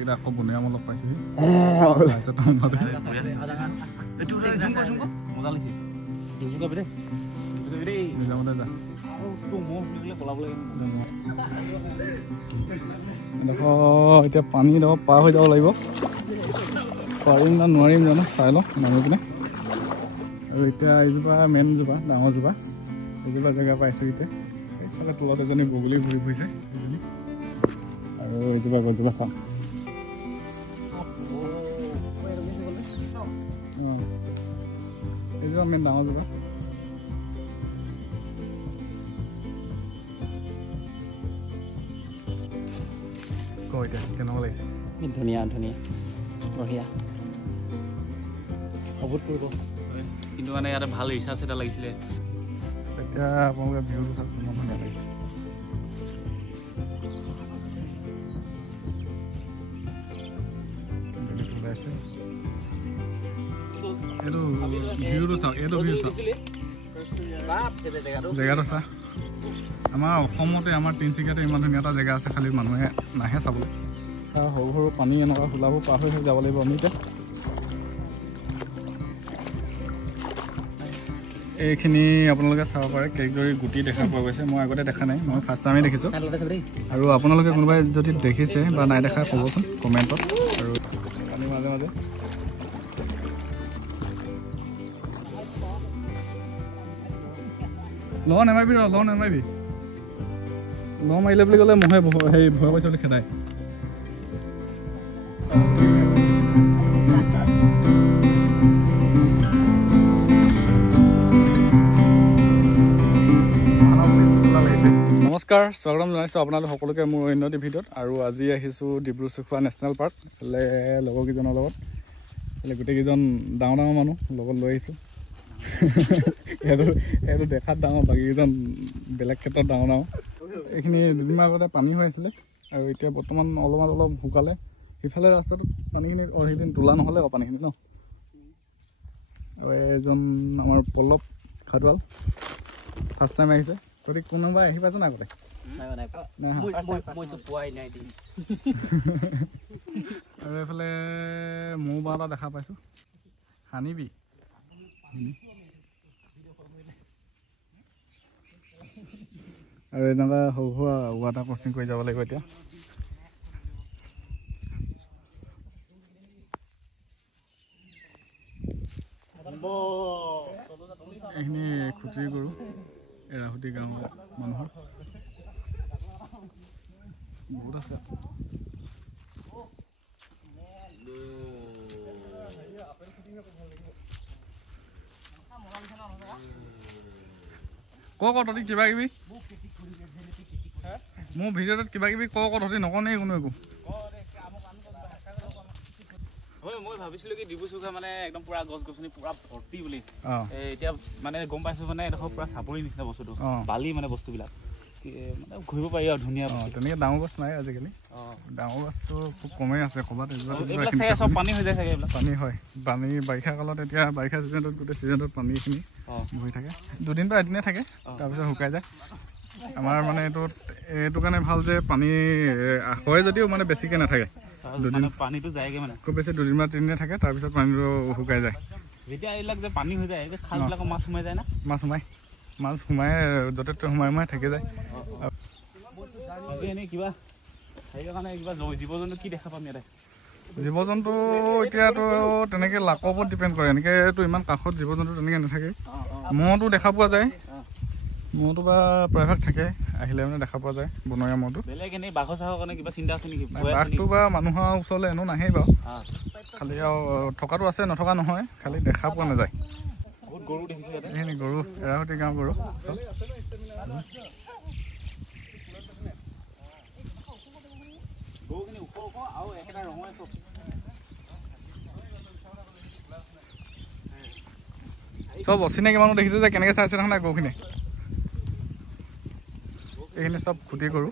এইকেইটা আকৌ বনিয়া মই লগ পাইছোহি এতিয়া পানী পাৰ হৈ যাব লাগিব পাৰিম না নোৱাৰিম জানো চাই লওঁ নামি পিনে আৰু এতিয়া এইজোপা মেইন জোপা ডাঙৰ জোপা এইজোপা জেগা পাইছোঁ এতিয়া এইফালে তলত এজনী বগলী ঘূৰি ফুৰিছে আৰু এইজোপা গছজোপা চাওঁ এইজোপা মেইন ডাঙৰ জোপা কওঁ এতিয়া কেনেকুৱা লাগিছে ধুনীয়া ধুনীয়া বঢ়িয়া বহুত কৰিব কিন্তু মানে ইয়াতে ভাল ৰিচাৰ্জ এটা লাগিছিলে এতিয়া আপোনালোকে ভিউটো চাওক কিমান ধুনীয়া লাগিছে এইটো ভিউটো চাওক এইটো ভিউ চাওক জেগাটো চা আমাৰ অসমতে আমাৰ তিনিচুকীয়াতে ইমান ধুনীয়া এটা জেগা আছে খালি মানুহে নাহে চাবলৈ চা সৰু সৰু পানী এনেকুৱা খোলাবোৰ পাৰ হৈ যাব লাগিব আমি এতিয়া এইখিনি আপোনালোকে চাব পাৰে কেকজৰি গুটি দেখা পোৱা গৈছে মই আগতে দেখা নাই মই ফাৰ্ষ্ট টাইমে দেখিছোঁ আৰু আপোনালোকে কোনোবাই যদি দেখিছে বা নাই দেখা ক'বচোন কমেণ্টত আৰু পানী মাজে মাজে ল নেমাৰিবি ল নেমাৰিবি ল মাৰিলে বুলি ক'লে মহে হেৰি ভয় পাইছে বুলি খেদাই নমস্কাৰ স্বাগতম জনাইছোঁ আপোনালোক সকলোকে মোৰ অন্য এটি ভিডিঅ'ত আৰু আজি আহিছোঁ ডিব্ৰু-চৈখোৱা নেশ্যনেল পাৰ্ক এইফালে লগৰকেইজনৰ লগত এইফালে গোটেইকেইজন ডাঙৰ ডাঙৰ মানুহ লগত লৈ আহিছোঁ এইটো দেখাত ডাঙৰ বাকীকেইজন বেলেগ ক্ষেত্ৰত ডাঙৰ ডাঙৰ এইখিনি দুদিনমান আগতে পানী হৈ আছিলে আৰু এতিয়া বৰ্তমান অলপ শুকালে সিফালে ৰাস্তাটোত পানীখিনি সেইদিন তোলা নহ'লে আকৌ পানীখিনি ন আৰু এজন আমাৰ পল্লৱ খাটৱাল ফাৰ্ষ্ট টাইম আহিছে তহঁতি কোনোবাই আহি পাইছ না আগতে আৰু এইফালে মৌ বাঁহ এটা দেখা পাইছোঁ সানিবি আৰু এনেকুৱা সৰু সুৰা ৱাটাৰ ক্ৰচিং কৰি যাব লাগিব এতিয়া এইখিনি খুচৰি কৰোঁ এৰাহুতি গাঁৱৰ মানুহৰ বহুত আছে ক তহঁতি কিবা কিবি মোৰ ভিডিঅ'টোত কিবা কিবি ক তহঁতি নকনেই কোনো একো মই ভাবিছিলো কি ডিব্ৰু-চৈখোৱা মানে একদম পুৰা গছ গছনি পুৰা ভৰ্তি বুলি এতিয়া মানে গম পাইছো মানে এডোখৰ পুৰা চাপৰি নিচিনা বস্তুটো বালি মানে বস্তুবিলাক মানে ঘূৰিব পাৰি আৰু ধুনীয়া তেনেকৈ ডাঙৰ গছ নাই আজিকালি ডাঙৰ গছটো খুব কমেই আছে ক'ৰবাত চব পানী হৈ যায় চাগে এইবিলাক পানী হয় পানী বাৰিষা কালত এতিয়া বাৰিষা ছিজনটোত গোটেই ছিজনটোত পানীখিনি বহি থাকে দুদিন বা এদিনে থাকে তাৰপিছত শুকাই যায় আমাৰ মানে এইটো কাৰণে ভাল যে পানী হয় যদিও মানে বেছিকৈ নাথাকে দুদিন পানীটো যায়গে মানে খুব বেছি দুদিন বা তিনিদিনে থাকে তাৰপিছত পানীটো শুকাই যায় যেতিয়া এইবিলাক যে পানী হৈ যায় খালবিলাকত মাছ সোমাই যায় না মাছ সোমাই য'তে ত'তে সোমাই থাকি যায় এনেই কিবা হেৰিৰ কাৰণে কিবা জীৱ জন্তু কি দেখা পাম ইয়াতে জীৱ জন্তু এতিয়াতো তেনেকৈ লাকৰ ওপৰত ডিপেণ্ড কৰে এনেকৈতো ইমান কাষত জীৱ জন্তু তেনেকৈ নাথাকে মহটো দেখা পোৱা যায় মহটো বা প্ৰায়ভাগ থাকে আহিলে মানে দেখা পোৱা যায় বনৰীয়া মহটো বেলেগ এনেই বাঘৰ চাহৰ কাৰণে কিবা চিন্তা আছে নেকি বাঘটো বা মানুহৰ ওচৰলৈ এনেও নাহেই বাৰু খালি আৰু থকাটো আছে নথকা নহয় খালি দেখা পোৱা নাযায় বহুত গৰু দেখিছোঁ এইখিনি গৰু এৰাহুতি গাঁও গৰু চব অচিনাকি মানুহ দেখিছে যে কেনেকৈ চাইছে নহয় নাই গৰুখিনি এইখিনি চব খুটি কৰোঁ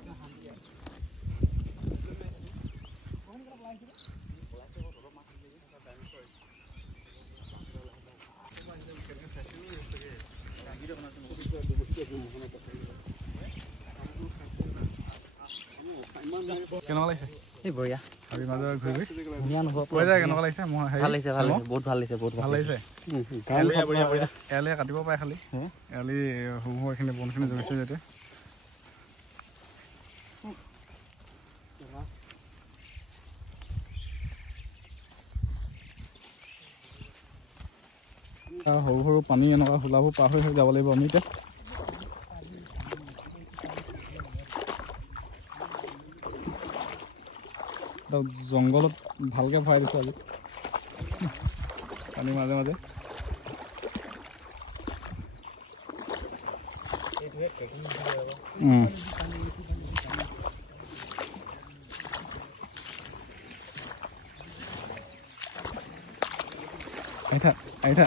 কেনেকুৱা লাগিছে এই বঢ়িয়া হাবি মাজৰ ঘূৰি ধুনীয়া অনুভৱ কৈ যায় কেনেকুৱা লাগিছে মই ভাল লাগিছে বহুত ভাল লাগিছে ভাল লাগিছে এৰালি কাটিব পাৰে খালি এৰালি সৰু সৰু এইখিনি বনখিনি জগিছে যেতিয়া সৰু সৰু পানী এনেকুৱা হোলাবোৰ পাৰ হৈ যাব লাগিব আমি এতিয়া জংঘলত ভালকে ভৰাই দিছো আজি পানী মাজে মাজে আইঠা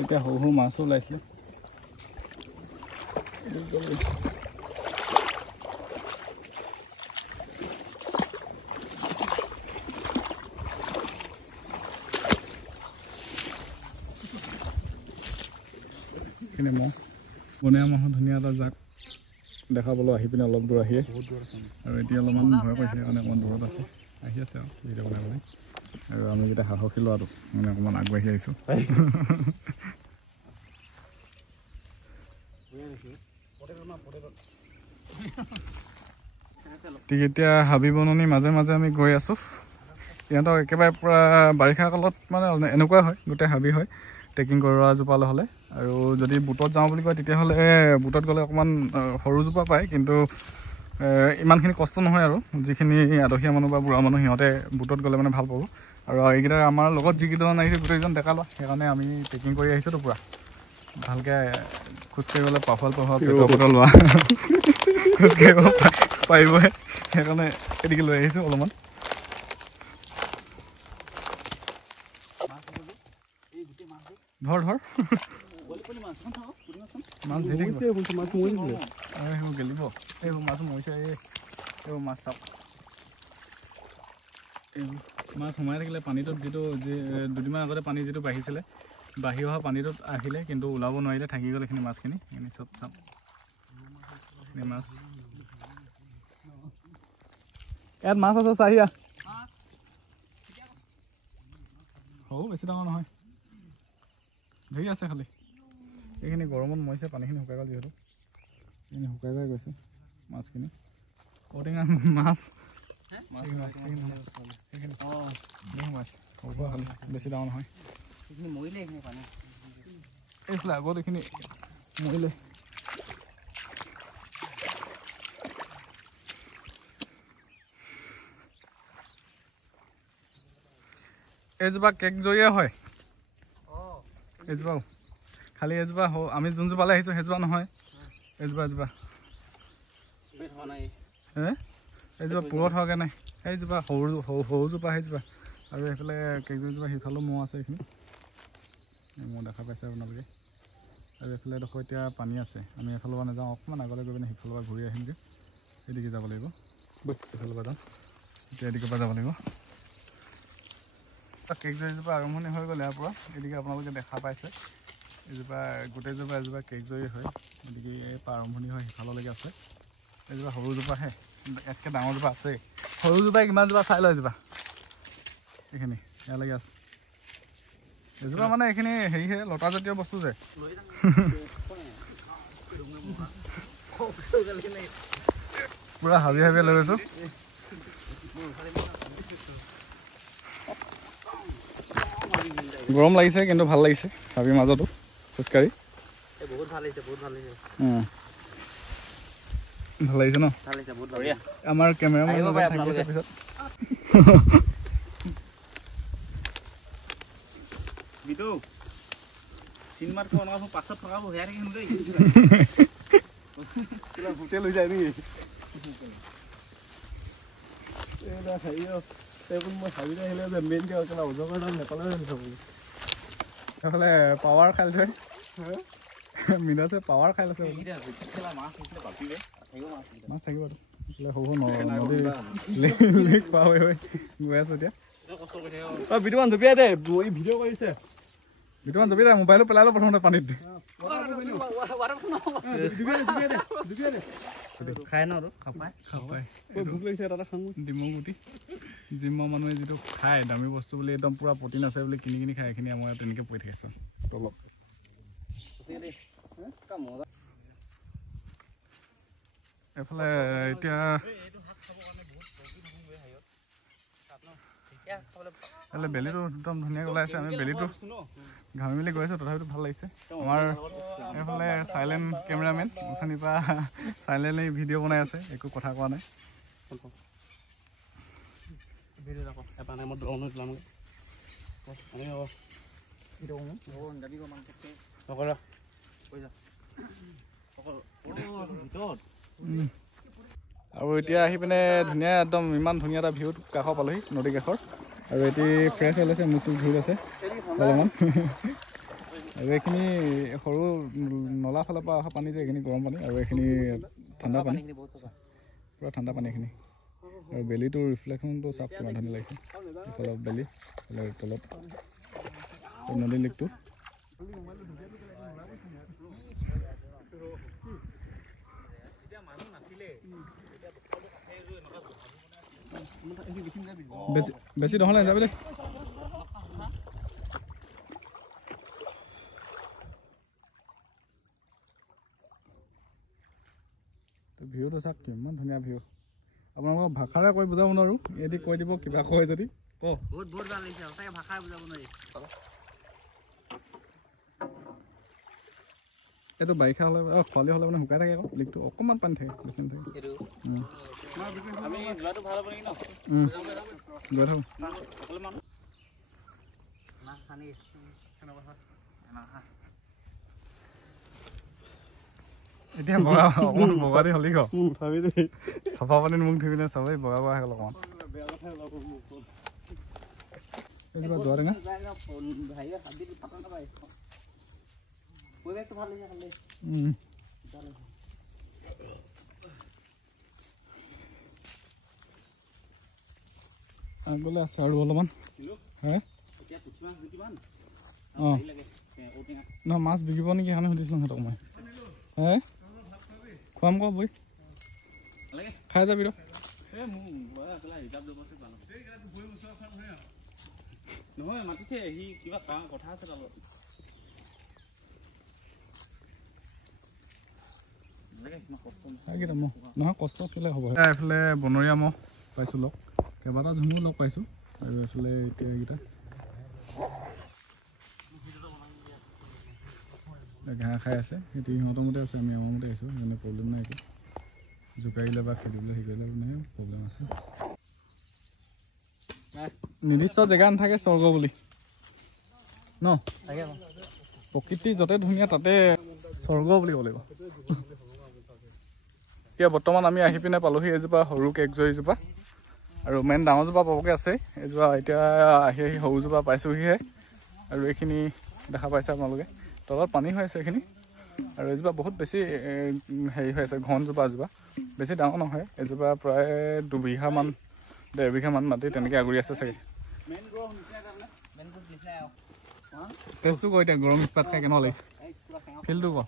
তেতিয়া সৰু সৰু মাছো ওলাইছিলে এইখিনি মহ বনীয়া মহৰ ধুনীয়া এটা জাক দেখা পালোঁ আহি পিনে অলপ দূৰ আহিয়ে আৰু এতিয়া অলপমান ভয় কৰিছে সেইকাৰণে অকণমান দূৰত আছে আহি আছে আৰু ভিডিঅ' বনাবলৈ আৰু আমি যেতিয়া সাহসী লোৱাটো মানে অকণমান আগবাঢ়ি আহিছোঁ ঠিক এতিয়া হাবি বননি মাজে মাজে আমি গৈ আছোঁ সিহঁতক একেবাৰে পূৰা বাৰিষা কালত মানে এনেকুৱা হয় গোটেই হাবি হয় ট্ৰেকিং কৰোৱা জোপালৈ হ'লে আৰু যদি বুটত যাওঁ বুলি কয় তেতিয়াহ'লে বুটত গ'লে অকণমান সৰু জোপা পায় কিন্তু ইমানখিনি কষ্ট নহয় আৰু যিখিনি আদহীয়া মানুহ বা বুঢ়া মানুহ সিহঁতে বুটত গ'লে মানে ভাল পাব আৰু এইকেইটা আমাৰ লগত যিকেইজন আহিছে গোটেইকেইজন ডেকা লোৱা সেইকাৰণে আমি ট্ৰেকিং কৰি আহিছোঁতো পূৰা ভালকৈ খোজকাঢ়ি গ'লে পাহল পেটৰ লোৱা খোজকাঢ়িব পাৰিবহে সেইকাৰণে এদিকে লৈ আহিছোঁ অলপমান ধৰ মাছ ধৰি থাকিব সেইবোৰ গেলিব এইবোৰ মাছ মৰিছে এইবোৰ মাছ চাওক এইবোৰ মাছ সোমাই থাকিলে পানীটোত যিটো দুদিনমান আগতে পানী যিটো বাঢ়িছিলে বাঢ়ি অহা পানীটোত আহিলে কিন্তু ওলাব নোৱাৰিলে থাকি গ'ল এইখিনি মাছখিনি এইখিনি চব চাওক এইখিনি মাছ ইয়াত মাছ আছে চাহিয়া সৰু বেছি ডাঙৰ নহয় ধৰি আছে খালি এইখিনি গৰমত মৰিছে পানীখিনি শুকাই গ'ল যিহেতু এইখিনি শুকাই যাই গৈছে মাছখিনি ঔটেঙা মাছ বেছি ডাঙৰ নহয় এইফালে আগত এইখিনি মৰিলে এইজোপা কেকজৰীয়া হয় এইজোপাও খালি এজোপা আমি যোনজোপালৈ আহিছোঁ সেইজোপা নহয় এইজোপা এইজোপা পুৰত হোৱাকৈ নাই সেইজোপা সৰুজোপা সেইজোপা আৰু এইফালে কেকজোপা সিফালেও মহ আছে এইখিনি মহ দেখা পাইছে আপোনালোকে আৰু এইফালে এডোখৰ এতিয়া পানী আছে আমি এফালৰ পৰা নাযাওঁ অকণমান আগলৈ গৈ পিনে সিফালৰ পৰা ঘূৰি আহিমগৈ এদিকে যাব লাগিব সিফালৰ পৰা যাম এতিয়া এদিকৰ পৰা যাব লাগিব কেকজৰীজোপা আৰম্ভণি হৈ গ'লে ইয়াৰ পৰা এদিকে আপোনালোকে দেখা পাইছে এইজোপা গোটেইজোপা এজোপা কেকজৰী হয় গতিকে এই পৰা আৰম্ভণি হয় সিফাললৈকে আছে এইজোপা সৰুজোপাহে ইয়াতকৈ ডাঙৰজোপা আছে সৰুজোপাই কিমানজোপা চাই লয় এজোপা এইখিনি ইয়ালৈকে আছে এজোপা মানে এইখিনি হেৰিহে লতাজাতীয় বস্তু যে পুৰা হাবি হাবিয়ে লৈ গৈছোঁ গৰম লাগিছে কিন্তু ভাল লাগিছে হাবিৰ মাজতো খোজকাঢ়ি বহুত ভাল লাগিছে ন আমাৰ কেমেৰামেন থাকিছে পিছত হোটেল হৈ যায় নেকি এইফালে পাৱাৰ খালি থৈ মিনাছে পাৱাৰ খাই লৈছে মাছ থাকিব সৰু নদী লেক পাৰ হৈ গৈ আছো এতিয়া বিটুমান জপিয়াই দে ভিডিঅ' কৰিছে বিটুমান জপিয়াই দে মোবাইলটো পেলাই লো প্ৰথমতে পানীত খাই ন খাপাই ভোক লাগিছে এটা খাওঁ ডিমৌ গুটি জিমৰ মানুহে যিটো খায় দামী বস্তু বুলি একদম পুৰা প্ৰটিন আছে বুলি কিনি কিনি খায় এইখিনি আমাৰ তেনেকৈ পৰি থাকিছো তলত এফালে এতিয়া বেলিটো একদম ধুনীয়াকৈ ওলাই আছে আমি বেলিটো ঘামি মেলি গৈ আছোঁ তথাপিতো ভাল লাগিছে আমাৰ এইফালে চাইলেণ্ট কেমেৰামেন ওচনিৰ পৰা চাইলেণ্টলি ভিডিঅ' বনাই আছে একো কথা কোৱা নাই আৰু এতিয়া আহি পিনে ধুনীয়া একদম ইমান ধুনীয়া এটা ভিউ কাষৰ পালোহি নদী কাষৰ আৰু এটি ফ্ৰেছ হৈ লৈছে মুখ চুখ ধুই লৈছে অলপমান আৰু এইখিনি সৰু নলা ফালৰ পৰা অহা পানী যে এইখিনি গৰম পানী আৰু এইখিনি ঠাণ্ডা পানী পূৰা ঠাণ্ডা পানী এইখিনি আৰু বেলিটোৰ ৰিফ্লেকশ্যনটো চাফ কিমান ধুনীয়া লাগিছে ইফালৰ বেলি তলত নদী লিকটো বেছি নহ'লে যাবি দেই ভিউটো চাওক কিমান ধুনীয়া ভিউ আপোনালোকক ভাষাৰে কৈ বুজাব নোৱাৰোঁ এদি কৈ দিব কিবা কয় যদি বহুত ভাল লাগিছে সঁচাকৈ ভাষাৰে বুজাব নোৱাৰি এইটো বাৰিষা হ'লে খৰালি হ'লে মানে শুকাই থাকে আকৌ লিকটো অকণমান পানী থাকে বেছি নাথাকে গৈ থাকোঁ এতিয়া বগা অকণমান বগা দি হ'লি চফা পানীত মুখ ধুই পিনে চবেই বগা বগা হৈ গ'ল অকণমান যোৱা টেঙা আগলৈ আছে আৰু অলপমান হে অঁ নহয় মাছ বিকিব নেকি সেইকাৰণে সুধিছিলোঁ সিহঁতক মই হে খুৱাম কোৱা বৈ খাই যাবি ৰ নহয় মাতিছে সি কিবা কথা আছে তাৰ নহয় কষ্ট আছিলে হ'ব এইফালে বনৰীয়া মহ পাইছোঁ লগ কেইবাটা ঝুমু লগ পাইছোঁ আৰু এইফালে এতিয়া এইকেইটা ঘাঁহ খাই আছে সেইটো সিহঁতৰ মতে আছে আমি আমাৰ মতে আহিছোঁ সেইকাৰণে প্ৰব্লেম নাই একো জোকাৰিলে বা খেদিবলৈ শিকাৰিলে মানে প্ৰব্লেম আছে নিৰ্দিষ্ট জেগা নাথাকে স্বৰ্গ বুলি ন প্ৰকৃতি য'তে ধুনীয়া তাতে স্বৰ্গ বুলি ক'ব লাগিব এতিয়া বৰ্তমান আমি আহি পিনে পালোহি এজোপা সৰু কেকজোপা আৰু মেইন ডাঙৰজোপা পাবগৈ আছে এইজোপা এতিয়া আহি সৰুজোপা পাইছোঁহিহে আৰু এইখিনি দেখা পাইছে আপোনালোকে তলত পানী হৈ আছে এইখিনি আৰু এজোপা বহুত বেছি হেৰি হৈ আছে ঘনজোপা এজোপা বেছি ডাঙৰ নহয় এজোপা প্ৰায় 2 বিঘামান 1.5 বিঘামান মাটি তেনেকৈ আগুৰি আছে চাগে টেষ্টটো ক এতিয়া গৰম ইস্পাত খাই কেনেকুৱা লাগিছে ফিলটো ক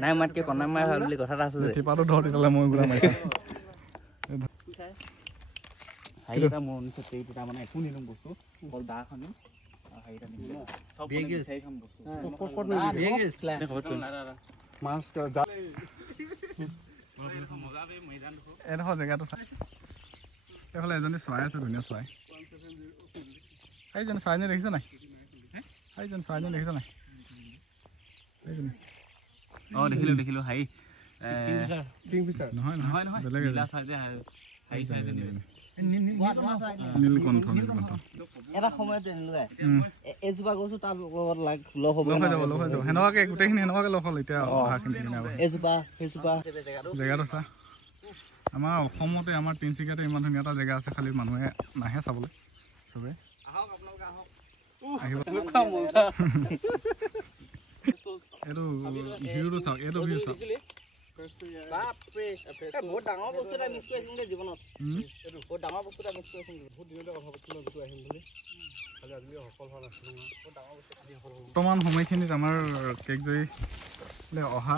নাই মাতকে কণা মাৰ ভাল বুলি কথা এটা আছে টিপাটো ধৰ তেতিয়াহ'লে মই গুড়া মাৰি হাইটা মোৰ নিচিনা মানে একো নিদিম বস্তু অকল দা খানিম এডোখৰ জেগাটো চাই এইফালে এজনী চৰাই আছে ধুনীয়া চৰাই সেইজনী চৰাইজনী দেখিছ নাই সেইজনী চৰাইজনী দেখিছ নাই অঁ দেখিলোঁ হাই নহয় বেলেগ নীলকণ্ঠ এটা সময়ত এজোপা গছো তাৰ লগ হ'ব সেনেকুৱাকে গোটেইখিনি সেনেকুৱাকে লগ হ'ল এতিয়া অহাখিনি এজোপা সেইজোপা জেগাটো চা আমাৰ অসমতে আমাৰ তিনিচুকীয়াতে ইমান ধুনীয়া এটা জেগা আছে খালি মানুহে নাহে চাবলৈ চবে আহিব এইটো ভিউটো চাওক এইটো ভিউ চাওক বাপৰে বহুত ডাঙৰ বস্তু এটা মিছ কৰিছিলো জীৱনত বহুত ডাঙৰ বস্তু এটা মিছ কৰিছিলো বহুত দিনতে কথা পাতিছিলো যিটো আহিম বুলি খালি আজিলৈ সফল হোৱা নাছিলো বহুত ডাঙৰ বস্তু বৰ্তমান সময়খিনিত আমাৰ কেকজৰীলৈ অহা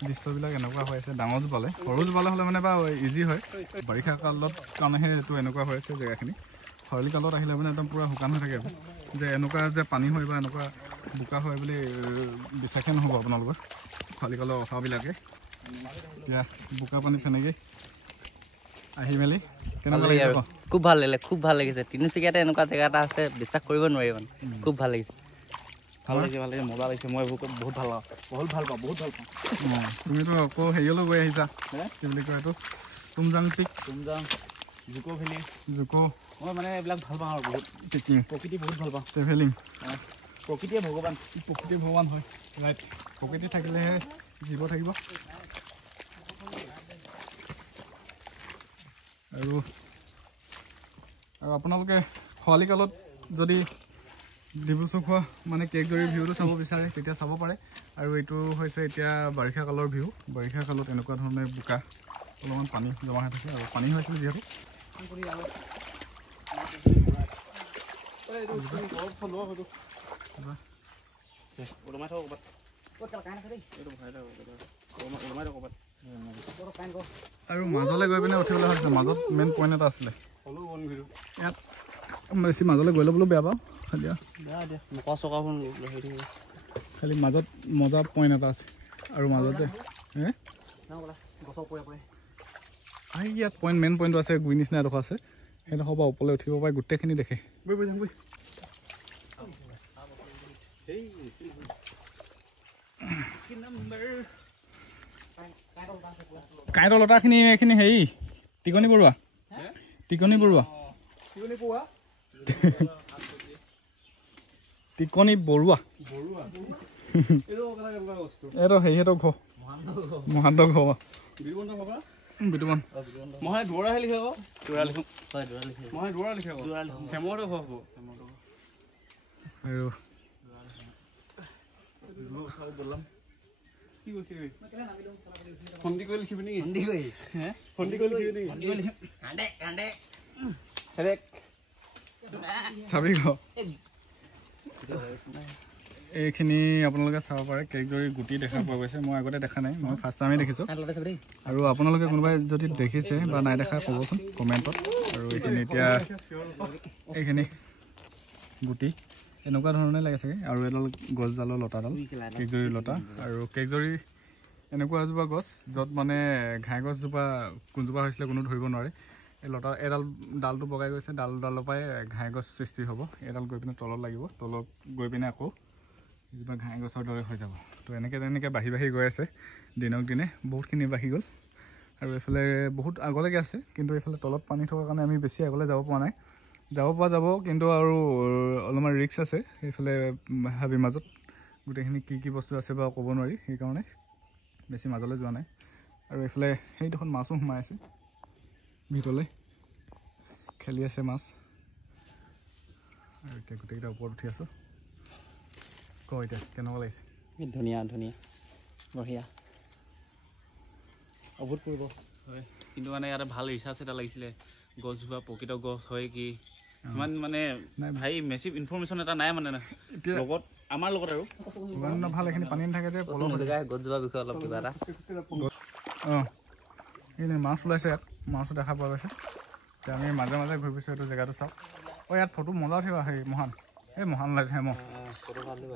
দৃশ্যবিলাক এনেকুৱা হৈ আছে ডাঙৰ জোপালে সৰু জোপালে হ'লে মানে বা ইজি হয় বাৰিষা কালত কাৰণেহে এইটো এনেকুৱা হৈ আছে জেগাখিনি খৰালি কালত আহিলে মানে একদম পূৰা শুকান হৈ থাকে যে এনেকুৱা যে পানী হয় বা এনেকুৱা বোকা হয় বুলি বিশ্বাসেই নহ'ব আপোনালোকৰ খৰালি কালৰ অহাবিলাকে এতিয়া বোকা পানীত তেনেকৈ আহি মেলি খুব ভাল লাগিছে তিনিচুকীয়াতে এনেকুৱা জেগা এটা আছে বিশ্বাস কৰিব নোৱাৰি মানে খুব ভাল লাগিছে ভাল লাগিছে মজা লাগিছে মই এইবোৰ বহুত ভাল পাওঁ তুমিতো আকৌ হেৰিয়লৈ গৈ আহিছা কি বুলি কয় এইটো তুমজাং জুকো ভেলি মই মানে এইবিলাক ভাল পাওঁ আৰু বহুত প্ৰকৃতি বহুত ভাল পাওঁ ট্ৰেভেলিং প্ৰকৃতিয়ে ভগৱান হয় ৰাইট প্ৰকৃতি থাকিলেহে জীৱ থাকিব আৰু আপোনালোকে খৰালি কালত যদি ডিব্ৰুচৈখোৱা মানে কেকজৰীৰ ভিউটো চাব বিচাৰে তেতিয়া চাব পাৰে আৰু এইটো হৈছে এতিয়া বাৰিষা কালৰ ভিউ বাৰিষা কালত এনেকুৱা ধৰণে বোকা অলপমান পানী জমা হৈ থাকে আৰু পানী হৈছিল যিহেতু আৰু মাজলৈ গৈ পিনে উঠিবলৈ ভাবিছোঁ মাজত মেইন পইণ্ট এটা আছিলে ইয়াত বেছি মাজলৈ গৈ ল'বলৈ বেয়া পাওঁ খালি মাজত মজা পইণ্ট এটা আছে আৰু মাজতে ইয়াত মেইন পইণ্টটো আছে গুৰি নিচিনা এডোখৰ আছে সেইডোখৰ পৰা ওপৰলৈ উঠিব পাৰে গোটেইখিনি দেখে কাঁইটৰ লতাখিনি এইখিনি হেৰি টিকনি বৰুৱা টিকনি বৰুৱা এইটো হেৰিহঁতৰ ঘৰ মহান্তৰ ঘৰ বিতুমন মই দুৱৰা লিখে আকৌ আৰু এইখিনি আপোনালোকে চাব পাৰে কেকজৰী গুটি দেখা পোৱা গৈছে মই আগতে দেখা নাই মই ফাৰ্ষ্ট টাইমেই দেখিছোঁ আৰু আপোনালোকে কোনোবাই যদি দেখিছে বা নাই দেখা ক'বচোন কমেণ্টত আৰু এইখিনি গুটি এনেকুৱা ধৰণে লাগে চাগে আৰু এডাল গছডালৰ লতাডাল কেকজৰী লতা আৰু কেকজৰী এনেকুৱা এজোপা গছ য'ত মানে ঘাই গছজোপা কোনজোপা হৈছিলে কোনো ধৰিব নোৱাৰে এই লতা এডাল ডালটো বগাই গৈছে ডালৰ পৰাই ঘাই গছ সৃষ্টি হ'ব এডাল গৈ পিনে তলত লাগিব তলত গৈ পিনে আকৌ এজোপা ঘাই গছৰ দৰে হৈ যাব তো তেনেকৈ বাঢ়ি গৈ আছে দিনক দিনে বহুতখিনি বাঢ়ি গ'ল আৰু এইফালে বহুত আগলৈকে আছে কিন্তু এইফালে তলত পানী থকাৰ কাৰণে আমি বেছি আগলৈ যাব পৰা নাই যাব কিন্তু আৰু অলপমান ৰিক্স আছে এইফালে হাবিৰ মাজত গোটেইখিনি কি বস্তু আছে বা ক'ব নোৱাৰি সেইকাৰণে বেছি মাজলৈ যোৱা নাই আৰু এইফালে সেইডোখৰত মাছো সোমাই আছে ভিতৰলৈ খেলি আছে মাছ আৰু এতিয়া গোটেইকেইটা ওপৰত উঠি আছোঁ এতিয়া কেনেকুৱা লাগিছে ধুনীয়া বঢ়িয়া অভূতপূৰ্ব হয় কিন্তু মানে ইয়াতে ভাল ৰিচাৰ্চ এটা লাগিছিলে গছজোপা প্ৰকৃত গছ হয় কি ইমান মানে ভাই মেচিভ ইনফৰমেশ্যন এটা নাই মানে লগত আমাৰ লগত আৰু ভাল এইখিনি পানী নাথাকে যে গছজোপাৰ বিষয়ে অলপ কিবা এটা এইখিনি মাছ ওলাইছে ইয়াত মাছো দেখা পোৱা গৈছে এতিয়া আমি মাজে মাজে ঘূৰি ফুৰিছোঁ এইটো জেগাটো চাওক ইয়াত ফটো মজা উঠিবা সেই মহান ওলাইছে ফটো ভাল দিব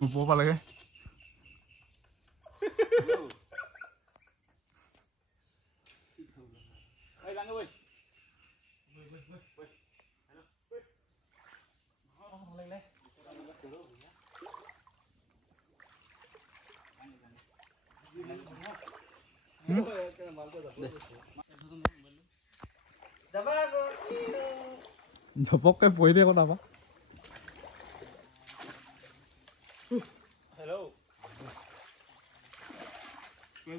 ওপৰ পালেগে ঝপককে পৰি দিয়ে আকৌ তাৰপৰা আৰু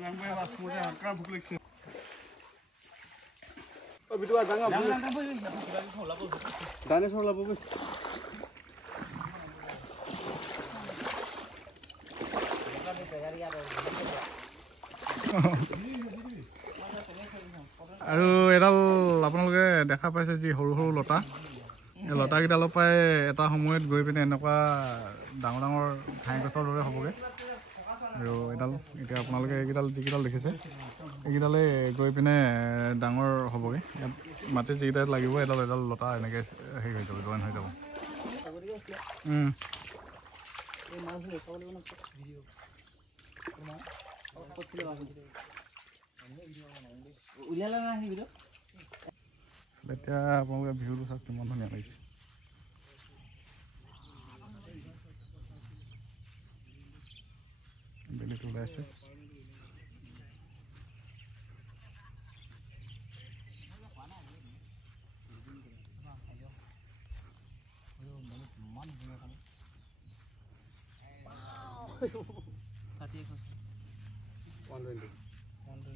এডাল আপোনালোকে দেখা পাইছে যি সৰু সৰু লতা, এই লতাকেইডালৰ পৰাই এটা সময়ত গৈ পিনে এনেকুৱা ডাঙৰ ডাঙৰ ঘাই গছৰ দৰে হ'বগৈ। আৰু এডাল এতিয়া আপোনালোকে এইকেইডাল যিকেইডাল দেখিছে এইকেইডালে গৈ পিনে ডাঙৰ হ'বগৈ। ইয়াত মাটিত যিকেইটা লাগিব এডাল এডাল লতা এনেকৈ হেৰি হৈ যাব, জইন হৈ যাব। এতিয়া আপোনালোকে ভিউটো চাওক কিমান ধুনীয়া লাগিছে। বেলিটো ওলাইছে।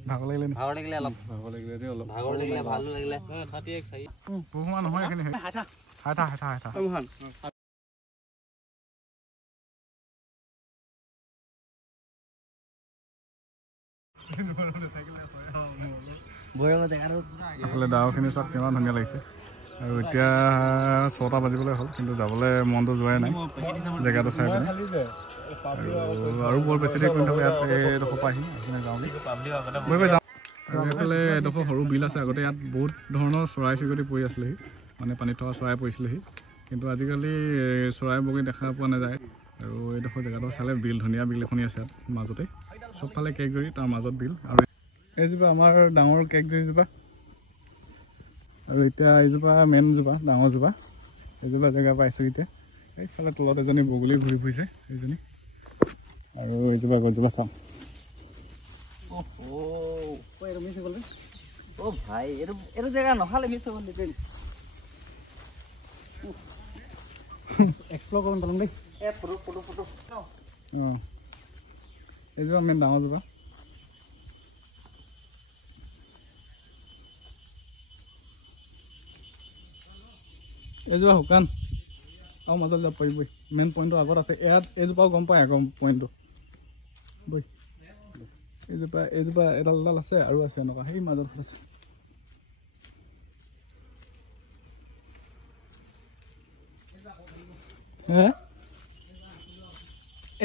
ভাগৰ লাগিলে নি? ভাগৰ লাগিলে অলপ, ভাগৰ লাগিলে দেই অলপ। ভাগৰ লাগিলে ভালো লাগিলে। 31 চাৰি বহুমান নহয় এইখিনি। হাইঠা হাইঠা হাইঠা এইফালে ডাৱৰখিনি চাওক কিমান ধুনীয়া লাগিছে। আৰু এতিয়া 6টা বাজিবলৈ হ'ল, কিন্তু যাবলৈ মনটো যোৱাই নাই জেগাটো চাই পিনে। আৰু বৰ বেছি দেৰি কৰি থাকোঁ ইয়াত এইডোখৰ পাহি গাঁৱলৈ যাওঁ। আৰু এইফালে এডোখৰ সৰু বিল আছে। আগতে ইয়াত বহুত ধৰণৰ চৰাই চিৰিকটি পৰি আছিলেহি, মানে পানীত থকা চৰাই পৰিছিলেহি, কিন্তু আজিকালি চৰাই বগী দেখা পোৱা নাযায়। আৰু এইডোখৰ জেগাটো চালে বিল, ধুনীয়া বিল এখনি আছে ইয়াত মাজতে, চবফালে কেকজুৰি, তাৰ মাজত বিল। আৰু এইজোপা আমাৰ ডাঙৰ কেকজুৰিজোপা। আৰু এতিয়া এইজোপা মেইনজোপা, ডাঙৰজোপা। এইজোপা জেগা পাইছোঁ এতিয়া। এইফালে তলত এজনী বগলী ঘূৰি ফুৰিছে এইজনী। আৰু এইজোপা গছজোপা চাওঁ। ভাই এইটো জেগা নখালে মিছ হ'ব নেকি? এক্সপ্ল'ৰ কৰিম পালোঁ দেই। ফটো অঁ, এইজোপা মেইন ডাঙৰজোপা। এইজোপা শুকান আৰু মাজত যাব পাৰিবই। মেইন পইণ্টটো আগত আছে ইয়াত। এইজোপাও গম পায় আগৰ পইণ্টটো বৈ। এইজোপা এডাল এডাল আছে আৰু আছে এনেকুৱা, সেই মাজত আছে।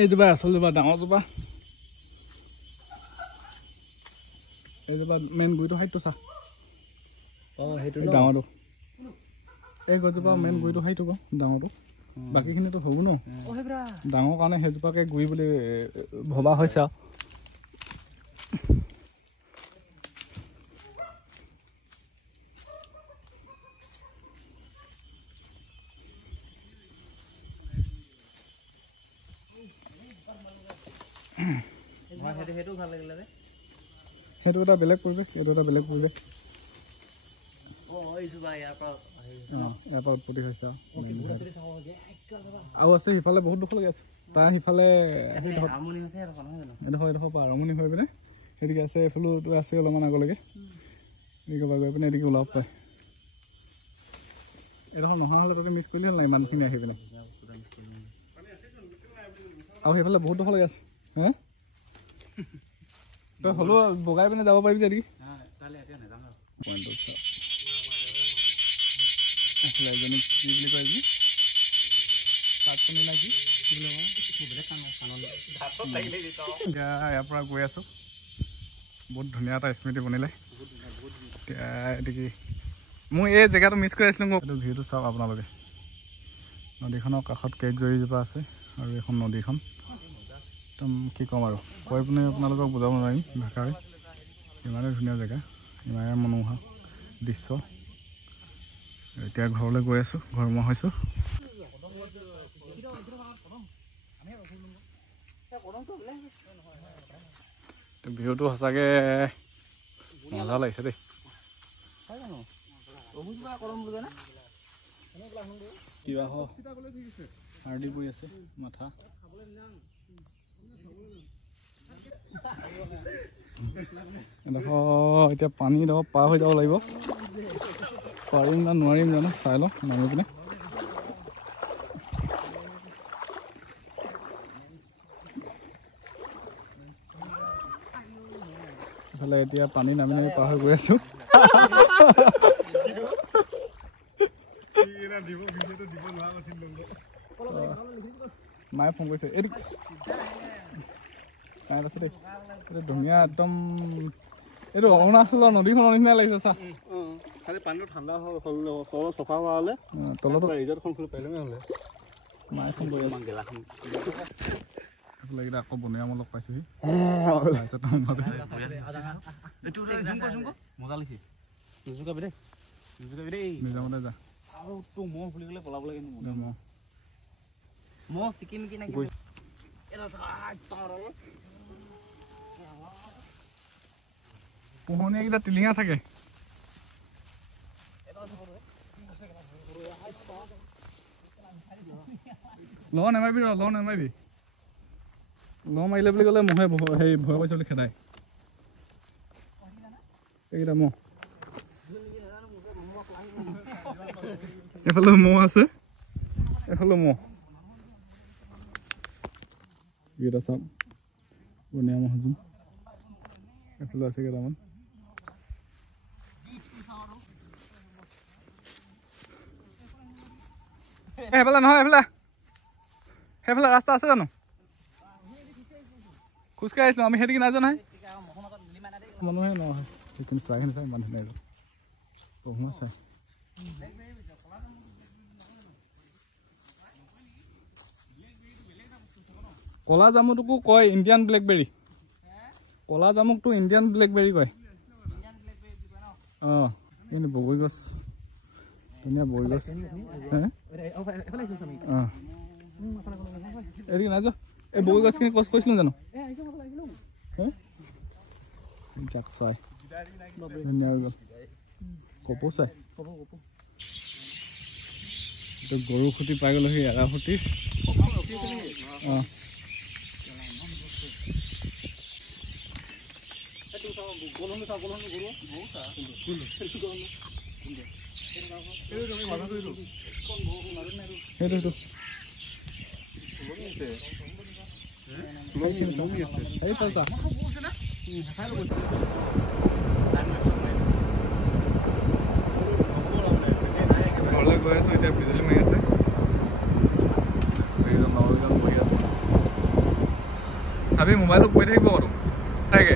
এইজোপা আচলজোপা, ডাঙৰজোপা। এইজোপা মেইন গুৰিটো হাইটটো চা। অঁ, সেইটো ডাঙৰটো। এই গছজোপা মেইন গুৰিটো হাইটো বাৰু, ডাঙৰটো। বাকীখিনিতো সৰু ন, ডাঙৰ কাৰণে সেইজোপাকে গুৰি বুলি ভবা হৈছে আৰু। সেইটো ভাল লাগিলে যে, সেইটো এটা বেলেগ পৰিৱেশ, এইটো এটা বেলেগ পৰিৱেশ। ইয়াৰ পৰা উৎপত্তি হৈছে আৰু আছে সিফালে বহুত দুখলৈকে আছে। তাৰ সিফালে এডোখৰ পৰা আৰম্ভণি হৈ পিনে সেইদিকে আছে। এইফালেতো আছে অলপমান আগলৈকে, এদিকে পৰা গৈ পিনে এদিকে ওলাব পাৰে। এইডোখৰ নহা হ'লে তাতে মিছ কৰিলে হ'ল নাই ইমানখিনি আহি পিনে। আৰু সেইফালে বহুত দুখলৈকে আছে। হে তই হ'লেও বগাই পিনে যাব পাৰিবি যে এদিকে। এজনী কি বুলি কয় এজনী কাঠকনি নে কি বুলি কয়। এতিয়া ইয়াৰ পৰা গৈ আছোঁ। বহুত ধুনীয়া এটা স্মৃতি বনিলে। এতিয়া এদিকে মই এই জেগাটো মিছ কৰি আছিলোঁ। এইটো ভিউটো চাওক আপোনালোকে। নদীখনৰ কাষত কেকজুৰিজোপা আছে আৰু এইখন নদীখন একদম কি ক'ম আৰু, কৈ পিনে আপোনালোকক বুজাব নোৱাৰিম ভাষাৰে। ইমানেই ধুনীয়া জেগা, ইমানেই মনোমোহা দৃশ্য। এতিয়া ঘৰলৈ গৈ আছোঁ, ঘৰমুৱা হৈছোঁ। ভিউটো সঁচাকৈ মজা লাগিছে দেই। কিবা হাৰ্ডি পৰি আছে মাথা। এডোখৰ এতিয়া পানী এডোখৰ পাৰ হৈ যাব লাগিব পাৰিম না নোৱাৰিম জানো চাই লওঁ নামি পিনে এইফালে এতিয়া পানী নামি নামি পাৰ হৈ গৈ আছো মায়ে ফোন কৰিছে এইটো ধুনীয়া একদম এইটো অৰুণাচলৰ নদীখনৰ নিচিনা লাগিছে চা খালি পানীটো ঠাণ্ডা তলত চফা হোৱা হ'লে তলত ৰিজৰ্টখন খুলি পাৰিলে হ'লে মায়ে ফোন কৰি আছে এইফালে আকৌ বনিয়া মই লগ পাইছোহি মজা লাগিছে নুজুকাবি দেই নিজামতে যা আৰু তোৰ মহ খুলি গ'লে পলাব লাগে মহ চিকিম কি নাকি পোহনীয়াকেইটা টিলিঙা থাকে ল নামাৰিবি ল নামাৰিবি ল মাৰিলে বুলি ক'লে মহে হেৰি ভয় পাইছে বুলি খেদাই এইকেইটা মহ এফালে মহ আছে এফালে মহ এইকেইটা চাম বনিয়া মহ জুম এফালে আছে কেইটামান সেইফালে নহয় সেইফালে ৰাস্তা আছে জানো খোজকাঢ়ি আহিছো আমি সেইদিকে নাযাওঁ নহয় মানুহে নহয় সেইখিনি প্ৰায়খিনি চাই মানুহ নাই বহু চাই কলা জামুটোকো কয় ইণ্ডিয়ান ব্লেকবেৰী কলা জামুকটো ইণ্ডিয়ান ব্লেকবেৰী কয় অঁ কিন্তু বগৰী গছ ধুনীয়া বগৰী গছ অঁ এদিকে নাযাওঁ এই বগৰী গছখিনি কষ্ট কৰিছিলোঁ জানো যাক চাই ধুনীয়া হৈ গ'ল কপৌ চাই গৰু খুটি পাই গ'লো সেই এৰা খুটি অঁ সেইটো ঘৰলৈ গৈ আছো এতিয়া বিজুলী মাৰি আছে বহি আছে চাবি মোবাইলটো কৈ থাকিব আৰু থাকে